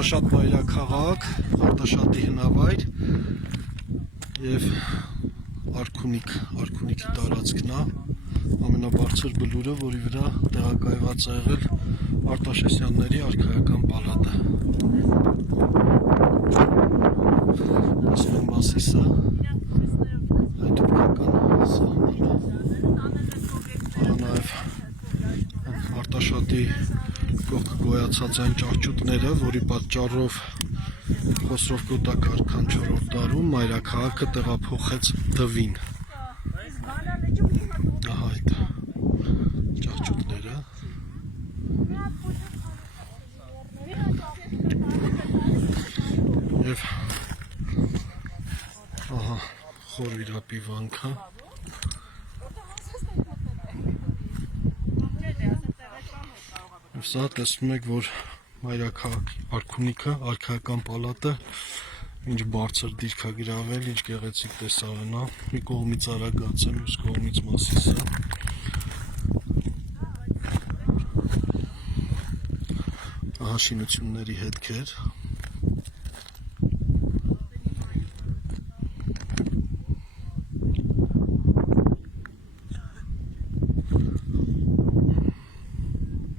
Արտաշատ մայրաքաղաք, Արտաշատի հնավայր և Արքունիքի տարածքն է, ամենաբարձր բլուրը, որի վրա տեղակայված է եղել Արտաշեսյանների արքայական պալատը։ Տեսնում Մասիսը, հայ-թուրքական սահմանը, նաև Արտաշատի կողք գոյացած այն ճահճուտները, որի պատճառով Խոսրով Կոտակարքան 4-րդ դարում մայրաքաղաքը տեղափոխեց Դվին։ Ահա այդ ճահճուտները։ Եվ ահա Խորվիրապի վանքը։ Սա տեսնում եք, որ մայրաքաղաքի Արքունիքը, արքայական պալատը ինչ բարձր դիրք է գրավել, ինչ գեղեցիկ տեսարան է, մի կողմից Արագածը, մյուս կողմից Մասիսը։ Ահա շինությունների հետքեր։